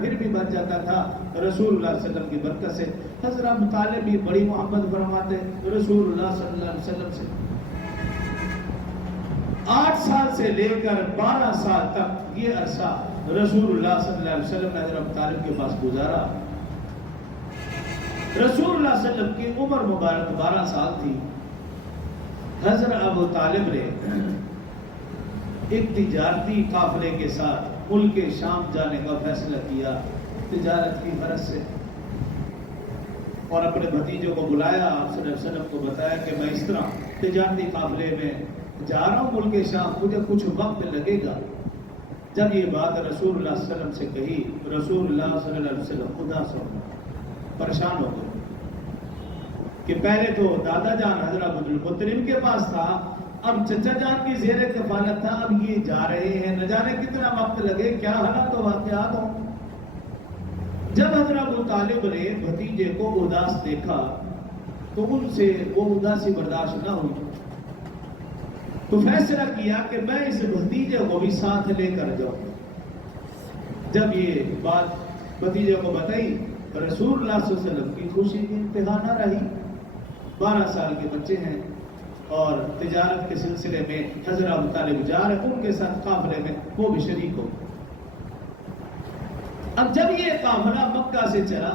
پھر بھی بچ جاتا تھا رسول اللہ صلی اللہ علیہ وسلم کی برکت سے۔ حضرت ابو طالب بھی بڑی محبت فرماتے رسول اللہ صلی اللہ علیہ وسلم سے۔ 8 سال سے لے کر 12 سال تک یہ عرصہ رسول اللہ صلی اللہ علیہ وسلم نے حضرت ابو طالب کے پاس گزارا۔ رسول اللہ صلی اللہ علیہ وسلم کی عمر مبارک 12 سال تھی۔ حضرت ابو طالب نے ایک تجارتی قافلے کے ساتھ ملک شام جانے کا فیصلہ کیا تجارت کی غرض سے، اور اپنے بھتیجوں کو بلایا، آپ صلی اللہ علیہ وسلم کو بتایا کہ میں اس طرح تجارتی قافلے میں جا رہا ہوں ملک شام، مجھے کچھ وقت لگے گا۔ جب یہ بات رسول اللہ صلی اللہ علیہ وسلم سے کہی، رسول اللہ صلی اللہ علیہ وسلم اداس ہو گئے، پریشان ہو گئے کہ پہلے تو دادا جان حضرت عبد المطلب کے پاس تھا، اب چچا جان کی زیر کفالت تھا، اب یہ جا رہے ہیں، نہ جانے کتنا وقت لگے، کیا حالات و واقعات ہوں۔ جب حضرت ابو طالب نے بھتیجے کو اداس دیکھا تو ان سے وہ اداسی برداشت نہ ہوئی، تو فیصلہ کیا کہ میں اس بھتیجے کو بھی ساتھ لے کر جاؤں۔ جب یہ بات بھتیجے کو بتائی، رسول اللہ صلی اللہ علیہ وسلم کی خوشی کی انتہا نہ رہی۔ 12 سال کے بچے ہیں اور تجارت کے سلسلے میں حضرت ابو طالب جا رہے، ان کے ساتھ قافلے میں وہ بھی شریک ہو۔ اب جب یہ قافلہ مکہ سے چلا،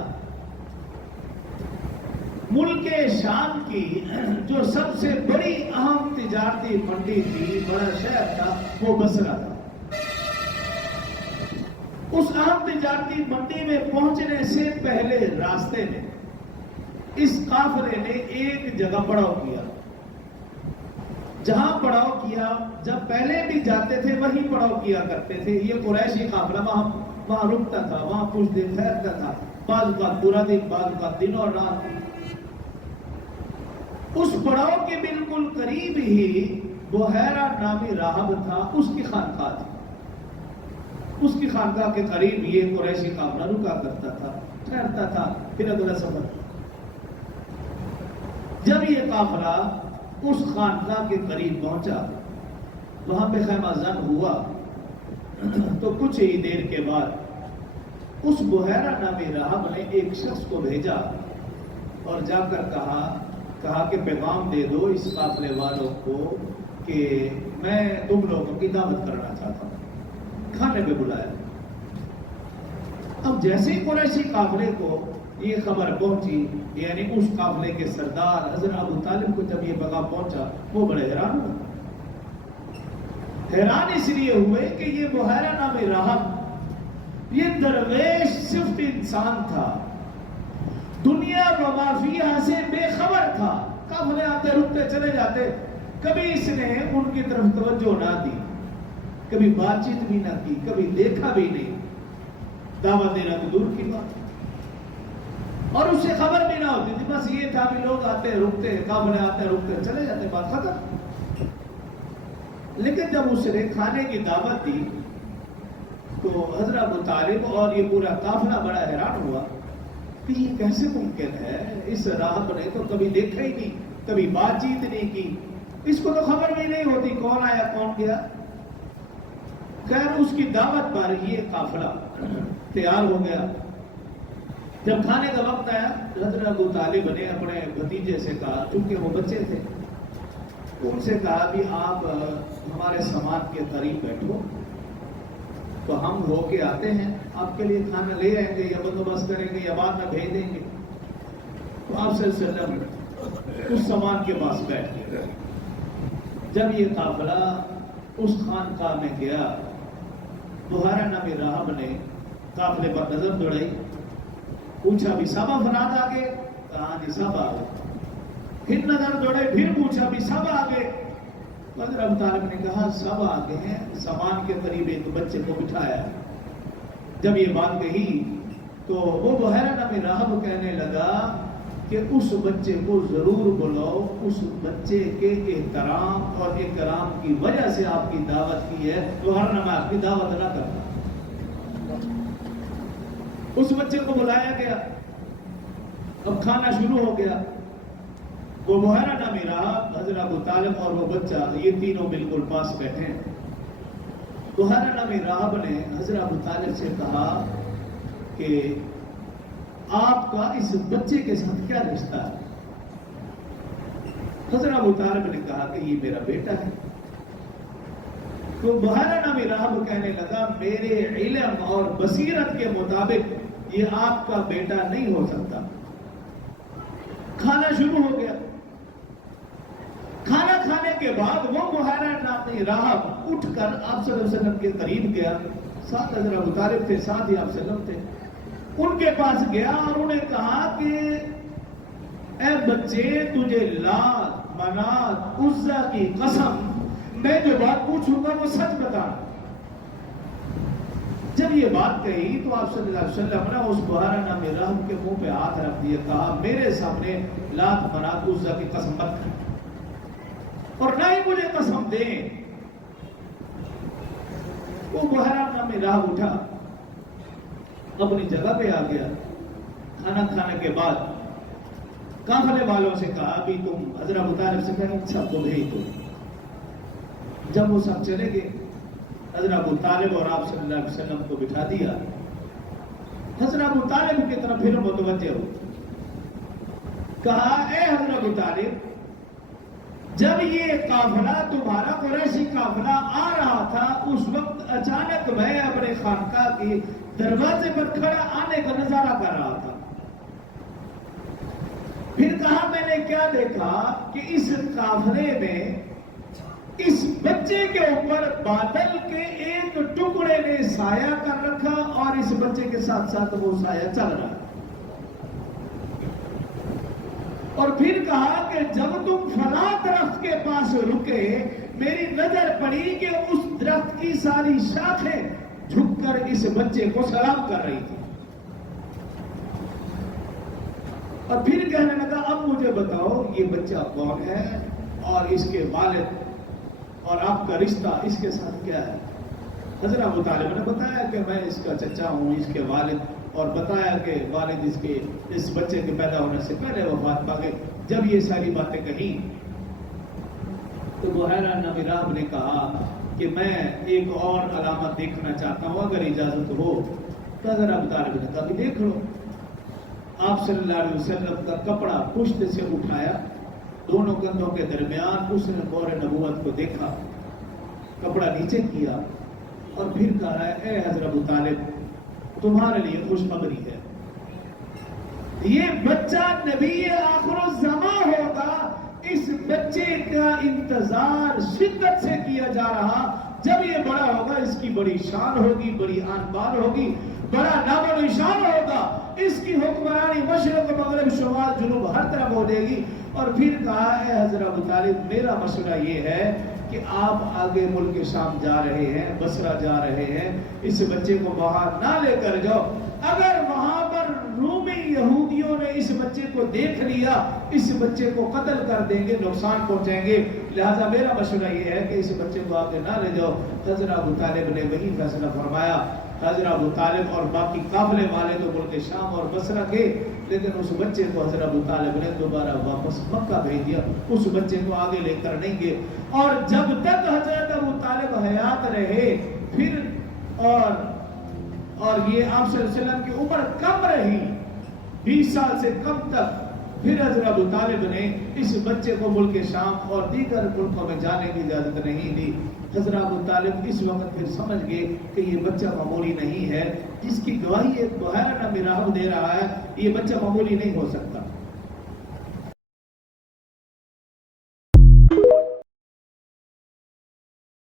ملک شام کی جو سب سے بڑی اہم تجارتی منڈی تھی، بڑا شہر تھا، وہ بصرہ تھا۔ اس اہم تجارتی منڈی میں پہنچنے سے پہلے راستے میں اس قافلے نے ایک جگہ پڑاؤ کیا۔ جہاں پڑاؤ کیا، جب پہلے بھی جاتے تھے وہیں پڑاؤ کیا کرتے تھے، یہ قریشی قافلہ وہاں رکتا تھا، وہاں کچھ دن ٹھہرتا تھا، بعض کا پورا دن، بعض کا دن اور رات۔ اس پڑاؤ کے بالکل قریب ہی بحیرہ نامی راہب تھا، اس کی خانقاہ تھی۔ اس کی خانقاہ کے قریب یہ قریشی قافلہ رکا کرتا تھا، ٹھہرتا تھا، پھر اگلا سفر۔ جب یہ قافلہ اس خانقاہ کے قریب پہنچا، وہاں پہ خیمہ زن ہوا، تو کچھ ہی دیر کے بعد اس بحیرہ نامی راہب نے ایک شخص کو بھیجا اور جا کر کہا کہ پیغام دے دو اس قافلے والوں کو کہ میں تم لوگوں کی دعوت کرنا چاہتا ہوں، کھانے پہ بلایا۔ اب جیسے ہی قریشی قافلے کو یہ خبر پہنچی، یعنی اس قافلے کے سردار حضرت ابو طالب کو جب یہ پیغام پہنچا، وہ بڑے حیران ہوئے۔ حیران اس لیے ہوئے کہ یہ بحیرہ نامی راہب، یہ درویش صرف انسان تھا، دنیا و ما فیہا سے بے خبر تھا، قافلے آتے رکتے چلے جاتے، کبھی اس نے ان کی طرف توجہ نہ دی، کبھی بات چیت بھی نہ کی، کبھی دیکھا بھی نہیں، دعوت دینا تو دور کی بات، اور اسے خبر بھی نہ ہوتی تھی، بس یہ تھا بھی لوگ آتے رکتے، قافلے آتے رکتے چلے جاتے، بات ختم۔ لیکن جب اس نے کھانے کی دعوت دی تو حضرت ابو طالب اور یہ پورا قافلہ بڑا حیران ہوا کہ یہ کیسے ممکن ہے، اس راہب نے تو کبھی دیکھا ہی نہیں، کبھی بات چیت نہیں کی، اس کو تو خبر بھی نہیں ہوتی کون آیا کون گیا۔ خیر اس کی دعوت پر یہ قافلہ تیار ہو گیا۔ جب کھانے کا وقت آیا، حضرت ابو طالب نے اپنے بھتیجے سے کہا، چونکہ وہ بچے تھے، ان سے کہا بھی آپ ہمارے سامان کے قریب بیٹھو تو ہم ہو کے آتے ہیں، آپ کے لیے کھانا لے آئیں گے یا بندوبست کریں گے یا بعد میں بھیج دیں گے۔ تو آپ صلی اللہ علیہ وسلم اس سامان کے پاس بیٹھ گئے۔ جب یہ قافلہ اس خانقاہ میں گیا، بحیرہ نامی راہب نے قافلے پر نظر دوڑائی، پوچھا بھی سب افراد آگے؟ کہا جی سب آگے۔ پھر نظر دوڑے، پھر پوچھا بھی سب آگے؟ حضرت ابو طالب نے کہا سب آگے ہیں، سامان کے قریب ایک بچے کو بٹھایا ہے۔ جب یہ بات کہی تو وہ بحیرہ نامی راہب کہنے لگا کہ اس بچے کو ضرور بلاؤ، اس بچے کے احترام اور اکرام کی وجہ سے آپ کی دعوت کی ہے، تو ہر نہ میں آپ کی دعوت نہ کرتا۔ اس بچے کو بلایا گیا، اب کھانا شروع ہو گیا۔ وہ بحیرہ نامی راہب، حضرت ابو طالب اور وہ بچہ، یہ تینوں بالکل پاس بیٹھے ہیں۔ بحیرہ نامی راہب نے حضرت ابو طالب سے کہا کہ آپ کا اس بچے کے ساتھ کیا رشتہ ہے؟ حضرت ابو طالب نے کہا کہ یہ میرا بیٹا ہے۔ تو بحیرہ نامی راہب کہنے لگا میرے علم اور بصیرت کے مطابق یہ آپ کا بیٹا نہیں ہو سکتا۔ کھانا شروع ہو گیا۔ کھانا کھانے کے بعد وہ بحیرہ نامی راہب اٹھ کر آپ صلی اللہ علیہ وسلم کے قریب گیا، ساتھ حضرت ابو طالب تھے، ساتھ ہی آپ صلی اللہ علیہ وسلم تھے، ان کے پاس گیا اور انہیں کہا کہ اے بچے، تجھے لات، منات، عزا کی قسم میں جو بات پوچھوں گا وہ سچ بتا۔ جب یہ بات کہی تو آپ صلی اللہ علیہ وسلم نے اس بحیرہ نامی راہب کے منہ پہ ہاتھ رکھ دیا، کہا میرے سامنے لات، منات، عزا کی قسم مت کر اور نہ ہی مجھے قسم دے۔ وہ بحیرہ نامی راہب اٹھا، اپنی جگہ پہ آ گیا۔ کھانا کھانے کے بعد قافلے والوں سے کہا ابھی تم حضرت ابو طالب سے کہیں سب کو بھیج دو۔ جب وہ سب چلے گئے، حضرت ابو طالب اور آپ صلی اللہ علیہ وسلم کو بٹھا دیا۔ حضرت ابو طالب کی طرف پھر متوجہ ہو، کہا اے حضرت ابو طالب، جب یہ قافلہ تمہارا قریشی قافلہ آ رہا تھا اس وقت اچانک میں اپنے خانقاہ کے دروازے پر کھڑا آنے کا نظارہ کر رہا تھا۔ پھر کہا میں نے کیا دیکھا کہ اس قافلے میں اس بچے کے اوپر بادل کے ایک ٹکڑے نے سایہ کر رکھا اور اس بچے کے ساتھ ساتھ وہ سایہ چل رہا ہے۔ اور پھر کہا کہ جب تم فلاں درخت کے پاس رکے میری نظر پڑی کہ اس درخت کی ساری شاخیں جھک کر اس بچے کو سلام کر رہی تھی۔ اور پھر کہنے لگا اب مجھے بتاؤ یہ بچہ کون ہے اور اس کے والد اور آپ کا رشتہ اس کے ساتھ کیا ہے؟ حضرت ابو طالب نے بتایا کہ میں اس کا چچا ہوں، اس کے والد، اور بتایا کہ والد اس بچے کے پیدا ہونے سے پہلے وفات پا گئے۔ جب یہ ساری باتیں کہی تو بحیرہ نامی راہب نے کہا کہ میں ایک اور علامت دیکھنا چاہتا ہوں، اگر اجازت ہو۔ تو حضرت ابو طالب نے کہا دیکھ لو۔ آپ صلی اللہ علیہ وسلم کا کپڑا پشت سے اٹھایا، دونوں کندھوں کے درمیان اس نے مہر نبوت کو دیکھا، کپڑا نیچے کیا اور پھر کہا اے حضرت ابو طالب تمہارے لیے خوشخبری ہے، یہ بچہ نبی آخر الزمان ہوگا۔ اس بچے کا انتظار شدت سے کیا جا رہا، جب یہ بڑا ہوگا اس کی بڑی شان ہوگی، بڑی آن بان ہوگی، بڑا نام و نشان ہوگا، اس کی حکمرانی مشرق مغرب شمال جنوب ہر طرف ہو جائے گی۔ اور پھر کہا ہے حضرت ابو طالب میرا مشورہ یہ ہے کہ آپ آگے ملک شام جا رہے ہیں، بصرہ جا رہے ہیں، اس بچے کو باہر نہ لے کر جاؤ، اگر وہاں پر رومی یہودیوں نے اس بچے کو دیکھ لیا اس بچے کو قتل کر دیں گے، نقصان پہنچیں گے، لہذا میرا مشورہ یہ ہے کہ اس بچے کو آگے نہ لے جاؤ۔ حضرت ابو طالب نے وہی فیصلہ فرمایا۔ حضرت ابو طالب اور باقی قافلے والے تو ملک شام اور بصرہ گئے، لیکن اس بچے کو حضرت ابو طالب نے دوبارہ واپس مکہ بھیج دیا، اس بچے کو آگے لے کر نہیں گئے۔ اور جب تک حضرت ابو طالب حیات رہے پھر اور یہ آپ صلی اللہ علیہ وسلم کی عمر کم رہی، 20 سال سے کم تک، پھر حضرت ابو طالب نے اس بچے کو ملک شام اور دیگر ملکوں میں جانے کی اجازت نہیں دی۔ حضرت ابو طالب اس وقت پھر سمجھ گئے کہ یہ بچہ معمولی نہیں ہے، جس کی گواہی ایک بحیرہ نامی راہب دے رہا ہے، یہ بچہ معمولی نہیں ہو سکتا۔